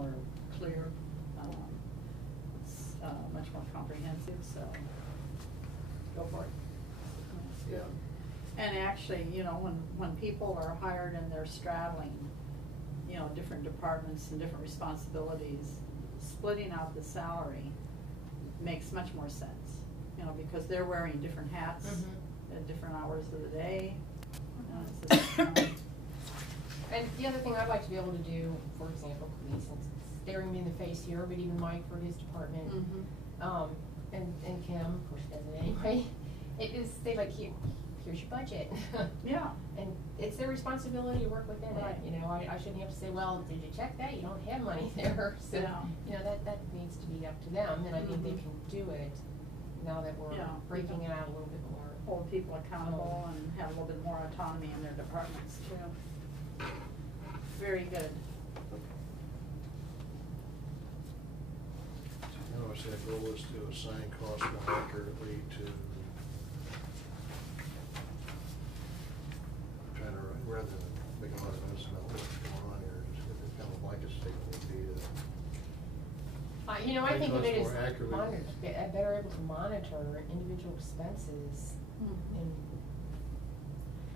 more clear. It's much more comprehensive, so go for it. Yeah. And actually, you know, when people are hired and they're straddling, you know, different departments and different responsibilities, splitting out the salary makes much more sense, you know, because they're wearing different hats at different hours of the day. And the other thing I'd like to be able to do, for example, could be, since it's staring me in the face here, but even Mike for his department, and Kim, of course, does it anyway, it is, they like, here's your budget. Yeah. And it's their responsibility to work within Right. it, you know, I shouldn't have to say, well, did you check that? You don't have money there, so, you know, that needs to be up to them, and I think they can do it now that we're breaking it out a little bit more. Hold people accountable and have a little bit more autonomy in their departments too. Very good. I always say the goal is to assign costs more accurately to, I'm trying to, rather than make a lot of notes about what's going on here, just kind of like a statement would be to. You know, I think of it as accurately. better able to monitor individual expenses, and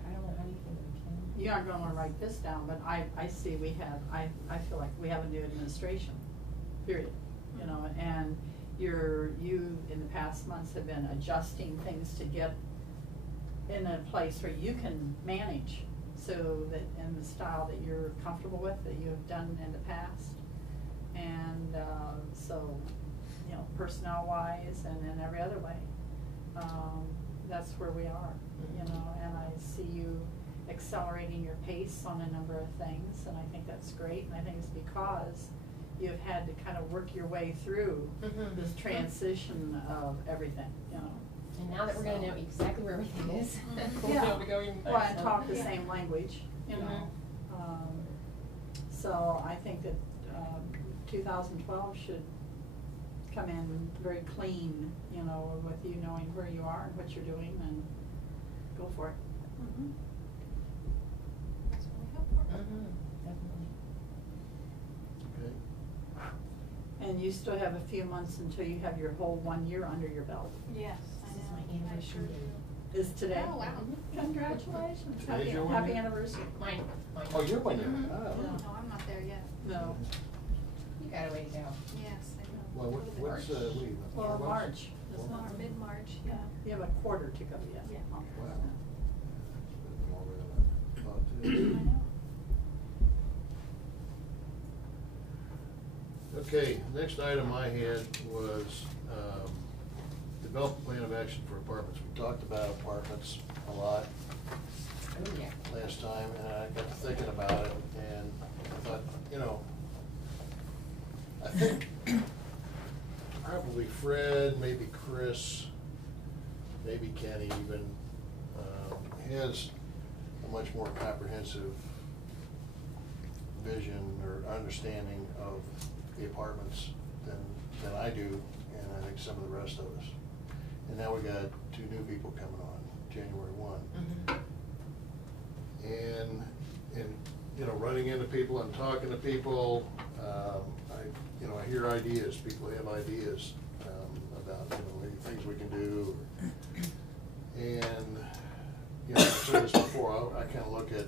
I don't know, how do you think we can? You aren't going to write this down, but I see we have, I feel like we have a new administration, period. You know, and you in the past months have been adjusting things to get in a place where you can manage, so that in the style that you're comfortable with, that you have done in the past. And so, you know, personnel wise and in every other way, that's where we are, you know, and I see you accelerating your pace on a number of things, and I think that's great, and I think it's because you've had to kind of work your way through this transition of everything, you know. And now that we're going to know exactly where everything is, we'll be able to go even well, and talk the same language, you know. So I think that 2012 should come in very clean, you know, with you knowing where you are and what you're doing, and go for it. That's what we hope for. Definitely. Okay. And you still have a few months until you have your whole 1 year under your belt. Yes, I This is know. my I anniversary sure do. Is today? Oh, wow. Congratulations. Today's your 1 Happy year? anniversary. Mine. Oh, you're 1 year? Yeah. No, I'm not there yet. No. You got a way to go. Yes, I know. Well, what's, what do you? Well, March. It's not mid-March, yeah. You have a quarter to go yet. Yeah. Wow. It's been longer than I thought I too. know. Okay, next item I had was, develop a plan of action for apartments. We talked about apartments a lot Oh, yeah. last time, and I got to thinking about it, and I thought, you know, I think probably Fred, maybe Chris, maybe Kenny even, has a much more comprehensive vision or understanding of the apartments than I do, and I think some of the rest of us. And now we got 2 new people coming on January 1. And you know, running into people and talking to people, I hear ideas. People have ideas about, you know, maybe things we can do. And you know, I've said this before. I kind of look at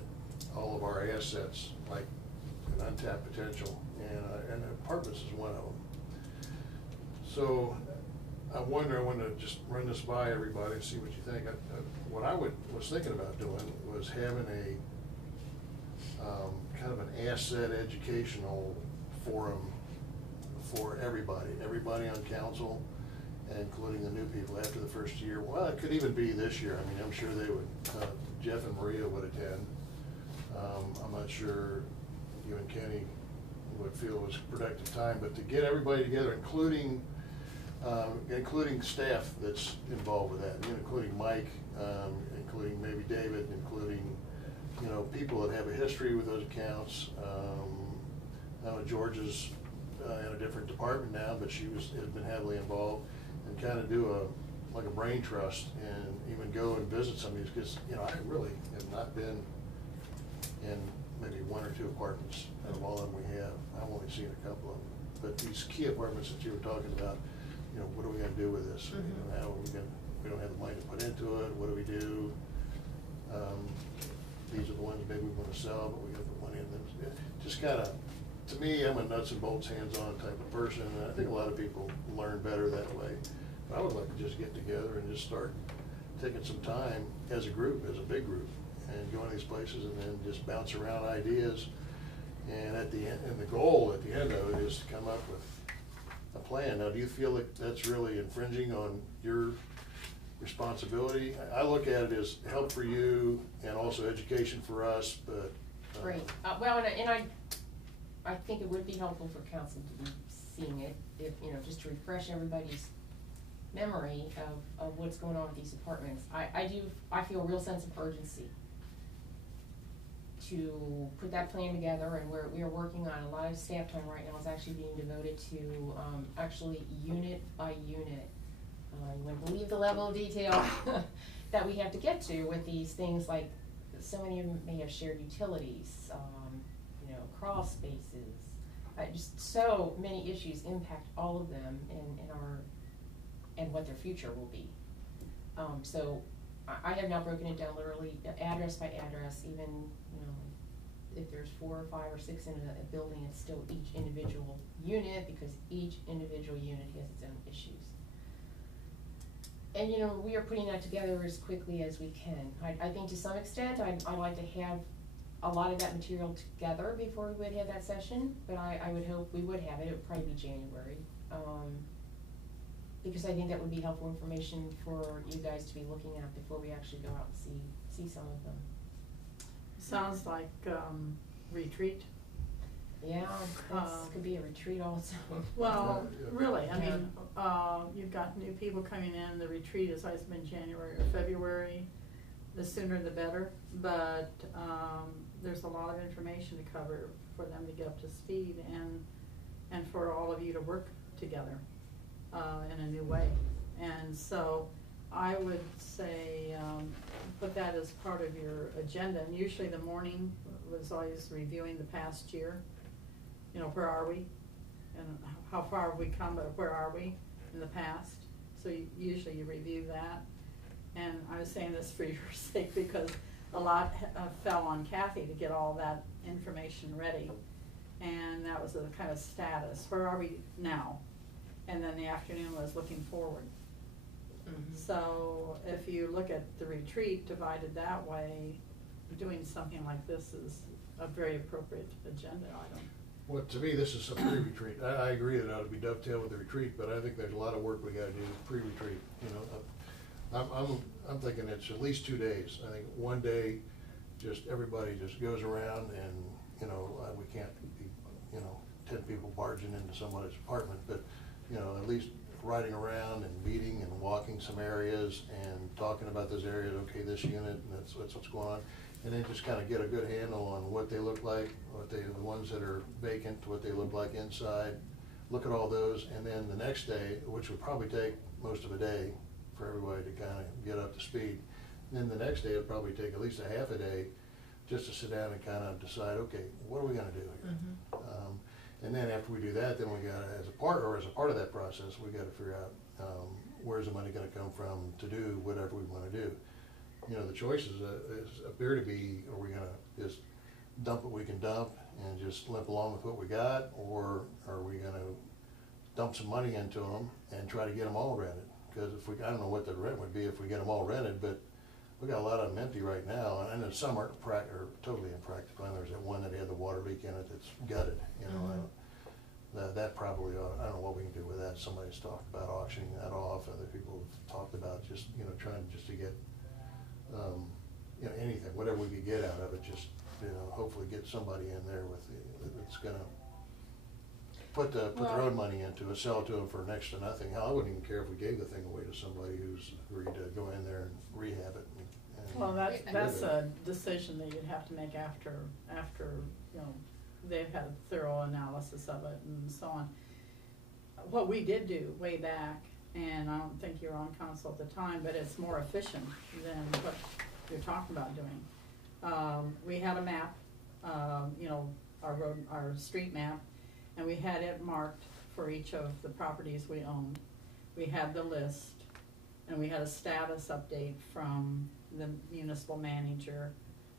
all of our assets like an untapped potential, and apartments is one of them. So I want to just run this by everybody and see what you think. What I was thinking about doing was having a kind of an asset educational forum for everybody on council, including the new people after the first year. Well, it could even be this year. I mean, I'm sure they would, Jeff and Maria would attend. I'm not sure you and Kenny would feel was productive time, but to get everybody together, including staff that's involved with that, you know, including Mike, including maybe David, including, you know, people that have a history with those accounts. I know Georgia's in a different department now, but has been heavily involved, and kind of do like a brain trust, and even go and visit some of these, because, you know, I really have not been in maybe 1 or 2 apartments out of all of them we have. I've only only seen a couple of them. But these key apartments that you were talking about, you know, what are we gonna do with this? You know, how are we gonna, we don't have the money to put into it, what do we do? These are the ones maybe we wanna sell, but we gotta put money in them. Just kinda, to me, I'm a nuts and bolts, hands-on type of person, and I think a lot of people learn better that way. But I would like to just get together and just start taking some time as a group, as a big group, and go to these places and then just bounce around ideas. And at the end, and the goal at the end of it is to come up with a plan. Now, do you feel like that's really infringing on your responsibility? I look at it as help for you and also education for us, but. Great. Well, and I think it would be helpful for council to be seeing it, if, you know, just to refresh everybody's memory of what's going on with these apartments. I feel a real sense of urgency to put that plan together, and we are working on a lot of staff time right now is actually being devoted to actually unit by unit. You wouldn't believe the level of detail that we have to get to with these things, like so many of them may have shared utilities, you know, crawl spaces, just so many issues impact all of them and what their future will be. So I have now broken it down literally address by address, even, you know, if there's 4 or 5 or 6 in a building, it's still each individual unit, because each individual unit has its own issues. And, you know, we are putting that together as quickly as we can. I think to some extent, I'd like to have a lot of that material together before we would have that session, but I would hope we would have it. It would probably be January. Because I think that would be helpful information for you guys to be looking at before we actually go out and see some of them. Sounds like retreat. Yeah, this could be a retreat also. Well, really, I Yeah. mean, you've got new people coming in. The retreat has always been January or February. The sooner the better, but there's a lot of information to cover for them to get up to speed, and for all of you to work together in a new way. And so I would say put that as part of your agenda. And usually the morning was always reviewing the past year. You know, where are we? And how far have we come, but where are we in the past? So usually you review that. And I was saying this for your sake because a lot fell on Kathy to get all that information ready. And that was a kind of status. Where are we now? And then the afternoon was looking forward. Mm-hmm. So if you look at the retreat divided that way, doing something like this is a very appropriate agenda item. Well, to me, this is a pre-retreat. I agree that it ought to be dovetailed with the retreat, but I think there's a lot of work we gotta do pre-retreat, you know. I'm thinking it's at least 2 days. I think one day, just everybody just goes around and, you know, we can't be, you know, 10 people barging into somebody's apartment, but, you know, at least riding around and meeting and walking some areas and talking about those areas, okay, this unit, and that's what's going on. And then just kind of get a good handle on what they look like, the ones that are vacant, what they look like inside. Look at all those, and then the next day, which would probably take most of a day for everybody to kind of get up to speed. Then the next day, it'd probably take at least a half a day just to sit down and kind of decide, okay, what are we gonna do here? Mm-hmm. And then after we do that, then we gotta, as a part of that process, we gotta figure out, where's the money gonna come from to do whatever we wanna do. You know, the choices appear to be, are we gonna just dump what we can dump and just limp along with what we got, or are we gonna dump some money into them and try to get them all rented? Because if I don't know what the rent would be if we get them all rented, but we got a lot of them empty right now, and then some are totally impractical. And there's that one that had the water leak in it that's gutted, you know. Mm-hmm. That probably, I don't know what we can do with that. Somebody's talked about auctioning that off. Other people have talked about just, you know, trying just to get, you know, anything, whatever we could get out of it, just, you know, hopefully get somebody in there with that's gonna put their own money into it, sell it to them for next to nothing. Hell, I wouldn't even care if we gave the thing away to somebody who's agreed to go in there and rehab it. Well, that's a decision that you'd have to make after, you know, they've had a thorough analysis of it and so on. What we did do way back, and I don't think you were on council at the time, but it's more efficient than what you're talking about doing. We had a map, you know, our street map, and we had it marked for each of the properties we own. We had the list, and we had a status update from the municipal manager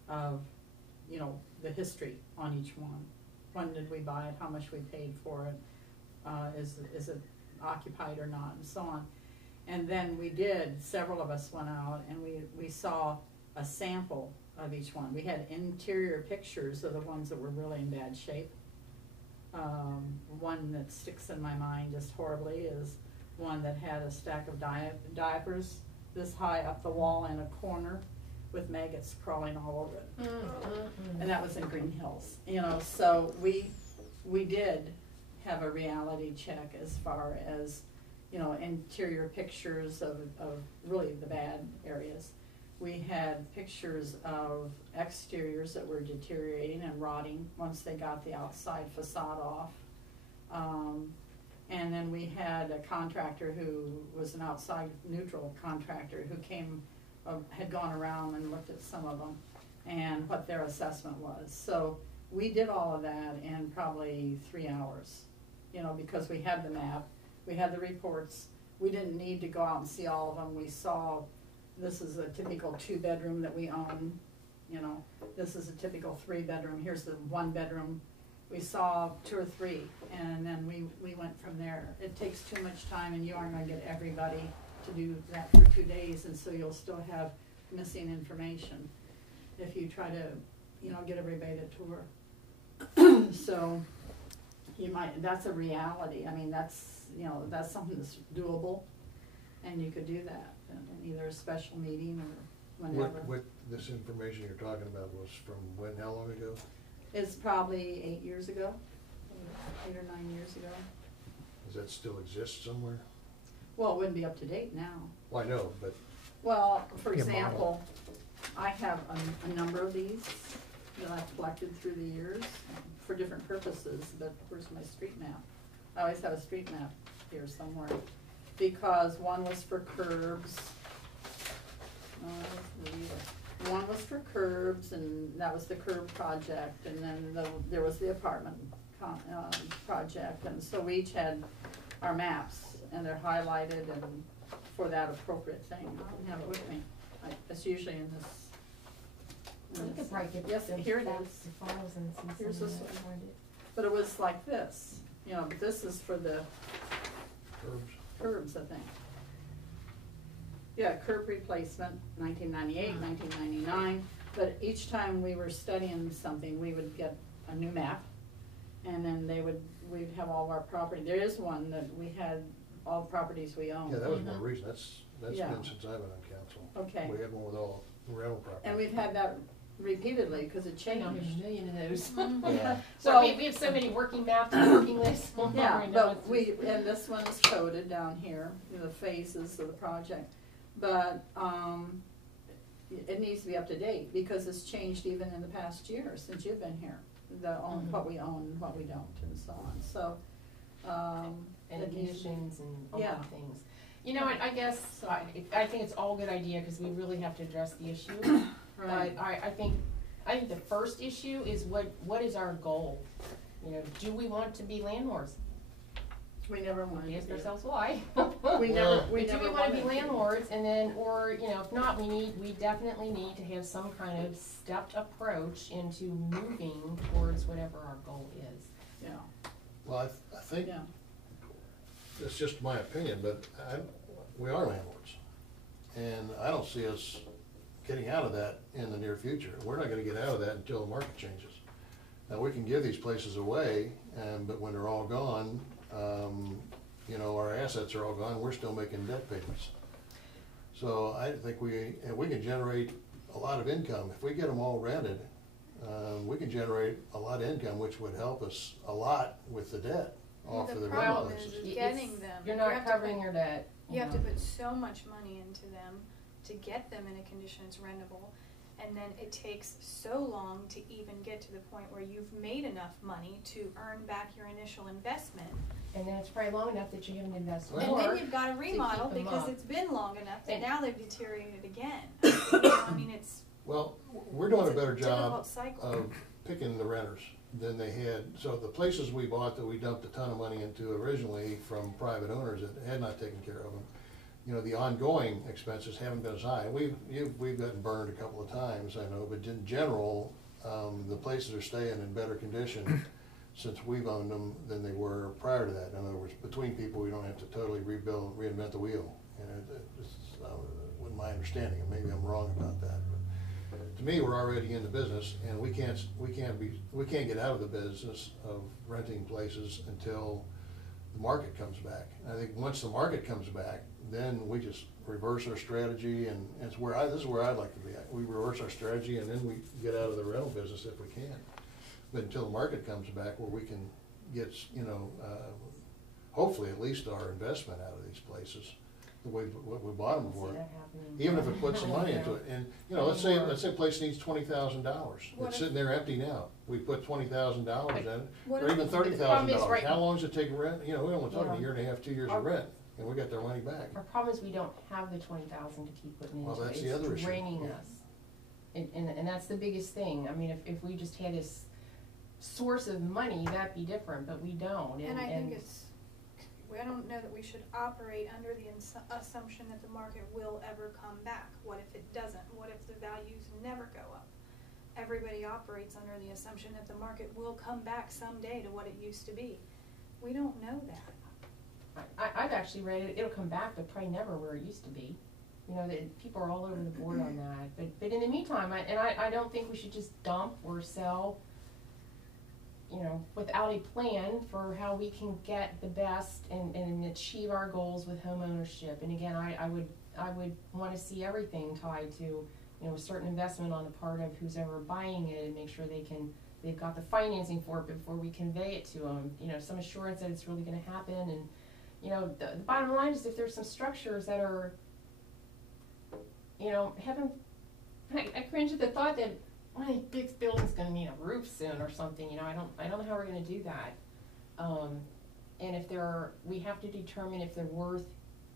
of, you know, the history on each one. When did we buy it, how much we paid for it, is it occupied or not, and so on. And then several of us went out and we saw a sample of each one. We had interior pictures of the ones that were really in bad shape. One that sticks in my mind just horribly is one that had a stack of diapers this high up the wall in a corner with maggots crawling all over it. And that was in Greenhills, you know. So we did have a reality check as far as, you know, interior pictures of really the bad areas. We had pictures of exteriors that were deteriorating and rotting once they got the outside facade off. And then we had a contractor who was an outside neutral contractor who came, had gone around and looked at some of them and what their assessment was. So we did all of that in probably 3 hours, you know, because we had the map, we had the reports. We didn't need to go out and see all of them. We saw, this is a typical 2-bedroom that we own, you know, this is a typical 3-bedroom, here's the 1-bedroom. We saw 2 or 3, and then we went from there. It takes too much time, and you aren't going to get everybody to do that for 2 days, and so you'll still have missing information if you try to, you know, get everybody to tour. So you might, that's a reality. I mean, that's, you know, that's something that's doable, and you could do that in either a special meeting or whenever. What this information you're talking about was from when, how long ago? It's probably 8 years ago, 8 or 9 years ago. Does that still exist somewhere? Well, it wouldn't be up to date now. Well, I know, but. Well, for Be a model. example, I have a number of these that I've collected through the years for different purposes, but where's my street map? I always have a street map here somewhere, because one was for curbs. One was for curbs, and that was the curb project, and then there was the apartment project, and so we each had our maps, and they're highlighted and for that appropriate thing. I don't have it with me. It's usually in this. You could probably get Yes, them here it back is. to files and see Here's some of this that one. behind it. But it was like this, you know, but this is for the curbs, I think. Yeah, curb replacement, 1998, 1999, but each time we were studying something, we would get a new map, and then we'd have all of our property. There is one that we had all the properties we own. Yeah, that was more recent. That's Yeah. been since I've been on council. Okay. We had one with all rental property. And we've had that repeatedly, because it I know, there's a changed. million of those. Yeah. So Well- we have so many working maps and working lists. Yeah, Right now, but and this one is coded down here, you know, the phases of the project. But, it needs to be up to date, because it's changed even in the past year since you've been here. What we own and what we don't, and so on, so, And it needs to be- conditions and all Yeah. the things. You know what, I guess, I think it's all a good idea, because we really have to address the issue. Right. But I think the first issue is what is our goal? You know, do we want to be landlords? We never wanted We to ask be. ourselves why. We Well, never Do we wanna wanted be to landlords, and then, or, you know, if not, we definitely need to have some kind of stepped approach into moving towards whatever our goal is. Yeah, Well, I think, yeah. it's just my opinion, but we are landlords. And I don't see us getting out of that in the near future. We're not gonna get out of that until the market changes. Now, we can give these places away, but when they're all gone, you know, our assets are all gone, we're still making debt payments. So I think we can generate a lot of income. If we get them all rented, we can generate a lot of income, which would help us a lot with the debt off of the rental problem places. is It's- getting them. You're You not have to covering put- your debt. You have to know. put so much money into them to get them in a condition that's rentable. And then it takes so long to even get to the point where you've made enough money to earn back your initial investment. And then it's probably long enough that you haven't invested Right. And more. then you've got to remodel them because up. it's been long enough that And- now they've deteriorated again. You know, I mean, it's Well, we're doing a better difficult job cycle. of picking the renters. then they had, so the places we bought that we dumped a ton of money into originally from private owners that had not taken care of them, you know, the ongoing expenses haven't been as high. We've gotten burned a couple of times, I know, but in general, the places are staying in better condition since we've owned them than they were prior to that. In other words, between people, we don't have to totally reinvent the wheel. And it's with my understanding, and maybe I'm wrong about that. But to me, we're already in the business, and we can't get out of the business of renting places until the market comes back. And I think once the market comes back, then we just reverse our strategy, and this is where I'd like to be at. We reverse our strategy, and then we get out of the rental business if we can. But until the market comes back, where we can get, you know, hopefully at least our investment out of these places, the way what we bought them for, even if it puts some money into it. And you know, let's say a place needs $20,000. It's sitting there empty now. We put $20,000 in it, or even $30,000. How long does it take to rent? You know, we only talking a year and a half, 2 years of rent, and we got their money back. Our problem is we don't have the 20,000 to keep putting into it. Well, that's the other issue. It's draining us, and that's the biggest thing. I mean, if we just had this source of money, that'd be different, but we don't. And I think I don't know that we should operate under the assumption that the market will ever come back. What if it doesn't? What if the values never go up? Everybody operates under the assumption that the market will come back someday to what it used to be. We don't know that. I've actually read it, it'll come back, but probably never where it used to be. You know, people are all over the board on that. But in the meantime, I don't think we should just dump or sell, you know, without a plan for how we can get the best and achieve our goals with home ownership. And again, I would want to see everything tied to, you know, a certain investment on the part of who's ever buying it, and make sure they've got the financing for it before we convey it to them. You know, some assurance that it's really going to happen. And you know, the bottom line is if there's some structures that are, you know, I cringe at the thought that one of these big buildings going to need a roof soon or something. You know, I don't know how we're going to do that. And if we have to determine if they're worth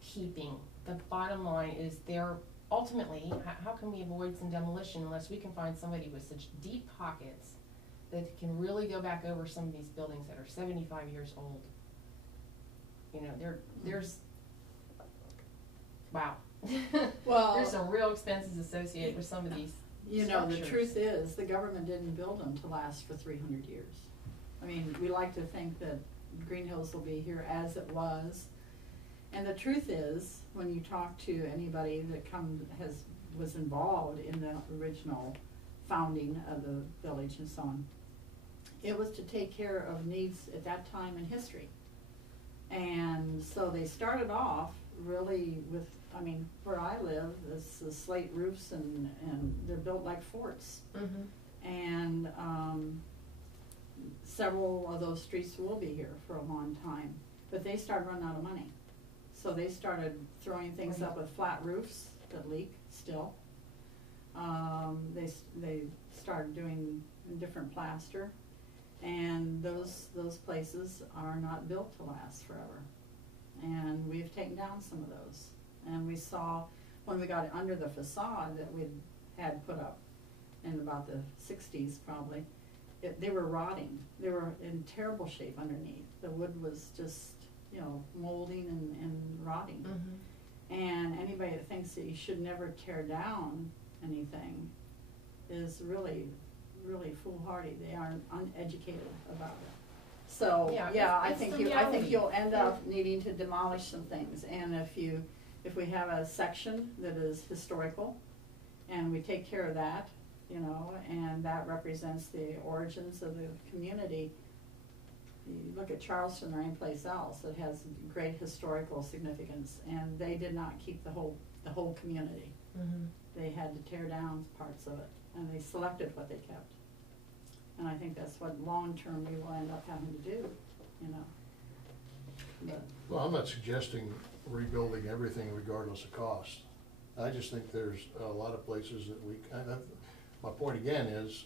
keeping. The bottom line is ultimately, how can we avoid some demolition unless we can find somebody with such deep pockets that can really go back over some of these buildings that are 75 years old. You know, there's wow. Well, there's some real expenses associated with some of these. You know, the truth is, the government didn't build them to last for 300 years. I mean, we like to think that Greenhills will be here as it was. And the truth is, when you talk to anybody that was involved in the original founding of the village and so on, it was to take care of needs at that time in history. And so they started off really with, I mean, where I live, it's the slate roofs and they're built like forts. Mm-hmm. And several of those streets will be here for a long time. But they started running out of money. So they started throwing things up with flat roofs that leak still. They started doing different plaster. And those places are not built to last forever. And we've taken down some of those. And we saw when we got under the facade that we had put up in about the 60s probably, they were rotting. They were in terrible shape underneath. The wood was just, you know, molding and rotting. Mm-hmm. And anybody that thinks that you should never tear down anything is really foolhardy. They are uneducated about it. So I think you'll end up needing to demolish some things. And if we have a section that is historical, and we take care of that, you know, and that represents the origins of the community. You look at Charleston or any place else that has great historical significance, and they did not keep the whole community. Mm-hmm. They had to tear down parts of it, and they selected what they kept. And I think that's what long term we will end up having to do, you know. But, well, I'm not suggesting rebuilding everything regardless of cost. I just think there's a lot of places that my point again is,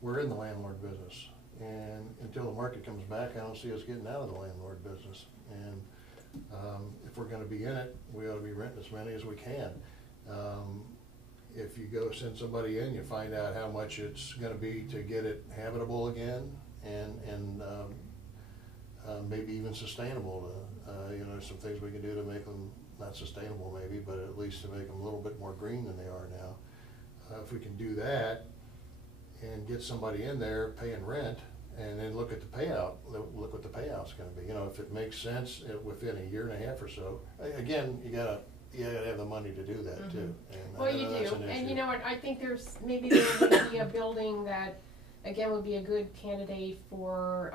we're in the landlord business. And until the market comes back, I don't see us getting out of the landlord business. And if we're going to be in it, we ought to be renting as many as we can. If you go send somebody in, you find out how much it's going to be to get it habitable again, and maybe even sustainable. Some things we can do to make them not sustainable maybe, but at least to make them a little bit more green than they are now. If we can do that and get somebody in there paying rent, and then look at the payout, look what the payout's gonna be. If it makes sense within a year and a half or so. Again, you gotta have the money to do that too. And Well, you that's do, an and issue. you know what, I think maybe there would be a building that, again, would be a good candidate for,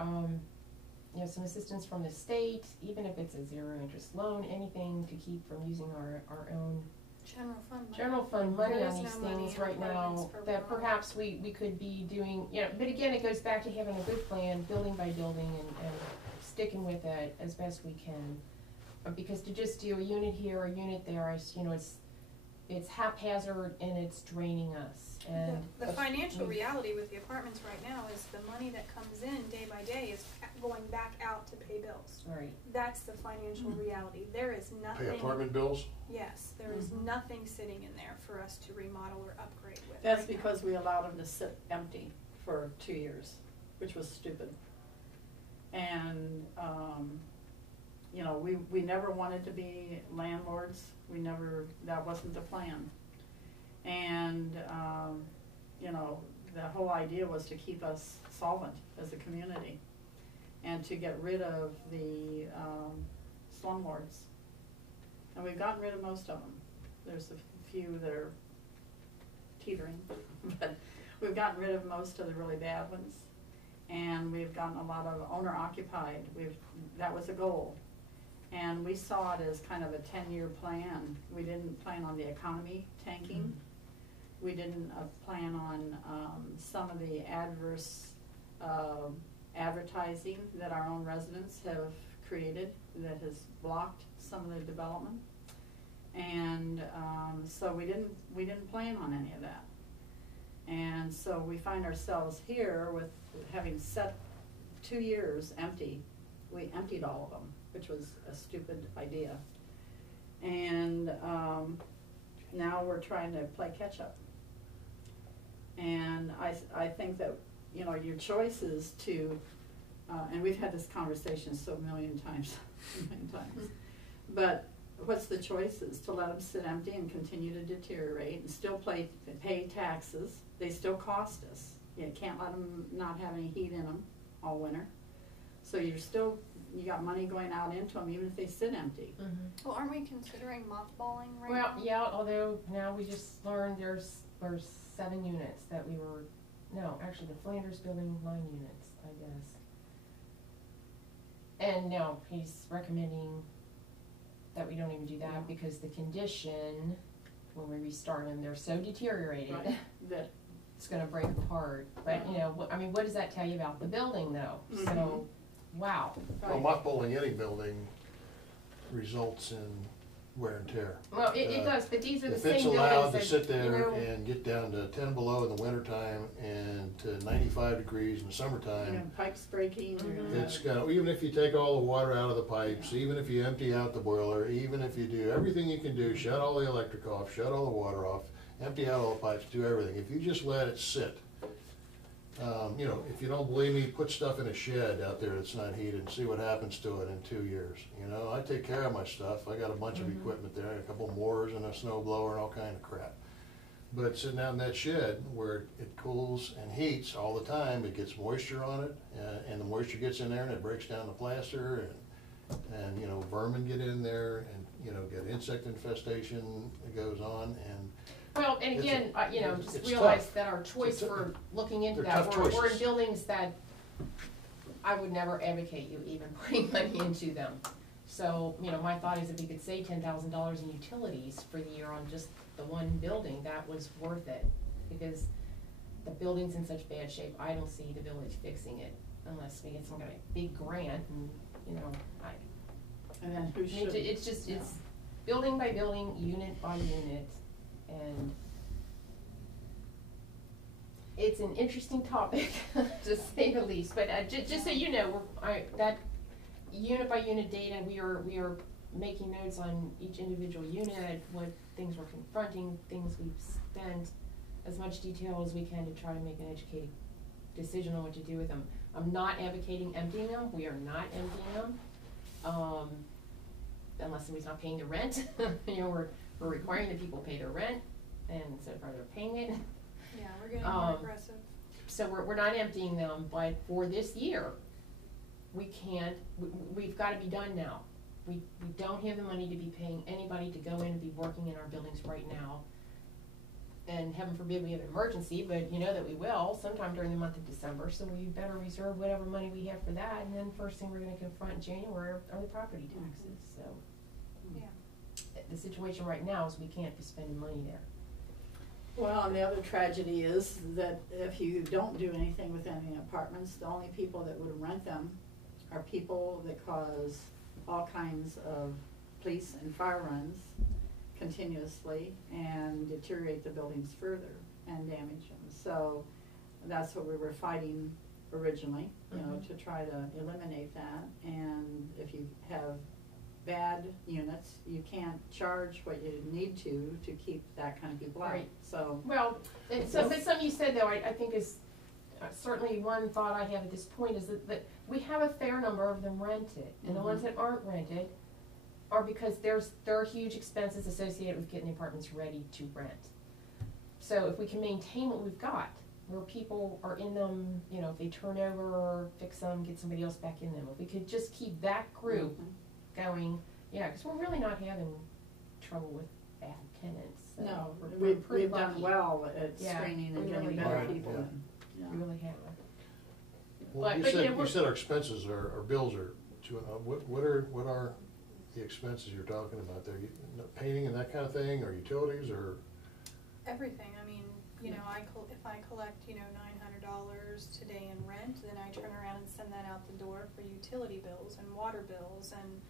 some assistance from the state, even if it's a zero interest loan, anything to keep from using our own General fund money. money There on is these no money things in right now, apartments for that remodel. perhaps we could be doing, but again, it goes back to having a good plan, building by building, and sticking with it as best we can. Because to just do a unit here, a unit there, it's haphazard and it's draining us, and. The financial reality with the apartments right now is the money that comes in day by day is going back out to pay bills. Right. That's the financial reality. There is nothing. Pay apartment bills? Yes, there is nothing sitting in there for us to remodel or upgrade with. That's right now. because we allowed them to sit empty for 2 years, which was stupid. And, we never wanted to be landlords. That wasn't the plan. And, the whole idea was to keep us solvent as a community and to get rid of the slumlords. And we've gotten rid of most of them. There's a few that are teetering, but we've gotten rid of most of the really bad ones. And we've gotten a lot of owner occupied. That was a goal. And we saw it as kind of a 10-year plan. We didn't plan on the economy tanking. We didn't plan on some of the adverse advertising that our own residents have created that has blocked some of the development. And so we didn't plan on any of that. And so we find ourselves here with having set 2 years empty. We emptied all of them, which was a stupid idea. And now we're trying to play catch up. And I think that, your choice is to, and we've had this conversation so a million times, but what's the choice is to let them sit empty and continue to deteriorate and still pay taxes. They still cost us. You can't let them not have any heat in them all winter. So you got money going out into them even if they sit empty. Well, aren't we considering mothballing right Well, now? yeah, although now we just learned there's 7 units that actually the Flanders building 9 units, I guess. And now he's recommending that we don't even do that because the condition, when we restart them, they're so deteriorated Right. That it's gonna break apart. But, what does that tell you about the building though? So, wow. Well, mothballing any building results in wear and tear. Well, it does, but these are the If same it's buildings allowed to that, sit there and get down to 10 below in the wintertime and to 95 degrees in the you're summertime, gonna pipes breaking, you're gonna it's have, gonna, even if you take all the water out of the pipes, even if you empty out the boiler, even if you do everything you can do, shut all the electric off, shut all the water off, empty out all the pipes, do everything. If you just let it sit, if you don't believe me, put stuff in a shed out there that's not heated and see what happens to it in 2 years. I take care of my stuff. I got a bunch of equipment there, a couple mowers and a snow blower and all kind of crap. But sitting out in that shed where it cools and heats all the time, it gets moisture on it, and the moisture gets in there and it breaks down the plaster, and vermin get in there, and get insect infestation that goes on, and well, and It's again, it's just realize tough. that our choice It's a- for looking into they're that, tough we're in choices. buildings that I would never advocate you even putting money into them. So, my thought is if we could save $10,000 in utilities for the year on just the one building, that was worth it. Because the building's in such bad shape, I don't see the village fixing it unless we get some kind of big grant and, and then who should? it's just, it's building by building, unit by unit, and it's an interesting topic, to say the least. But just so you know, that unit by unit data, we are making notes on each individual unit, what things we're confronting, things we've spent, as much detail as we can to try to make an educated decision on what to do with them. I'm not advocating emptying them, we are not emptying them. Unless somebody's not paying the rent, you know, we're requiring that people pay their rent, and so far they're paying it. Yeah, we're getting more aggressive. So we're not emptying them, but for this year, we've gotta be done now. We don't have the money to be paying anybody to go in and be working in our buildings right now. And heaven forbid we have an emergency, but you know that we will sometime during the month of December, so we better reserve whatever money we have for that, and then first thing we're gonna confront in January are the property taxes, so. Yeah. The situation right now is we can't be spending money there. Well, and the other tragedy is that if you don't do anything with any apartments, the only people that would rent them are people that cause all kinds of police and fire runs continuously and deteriorate the buildings further and damage them. So that's what we were fighting originally, you know, to try to eliminate that. And if you have bad units, you can't charge what you need to keep that kind of people out. Right. So Well, but something you said though, I think is certainly one thought I have at this point is that we have a fair number of them rented, and the ones that aren't rented are because there are huge expenses associated with getting the apartments ready to rent. So if we can maintain what we've got, where people are in them, you know, if they turn over or fix them, get somebody else back in them, if we could just keep that group going, yeah, because we're really not having trouble with bad tenants. So no, we're pretty we've done lucky. well at Yeah, screening we and getting really better have. people Yeah. in. Yeah. We really have. Well, But, you know, you said our expenses, our bills are what are the expenses you're talking about there? Painting and that kind of thing, or utilities, or? Everything, I mean, you know, if I collect, you know, $900 today in rent, then I turn around and send that out the door for utility bills and water bills and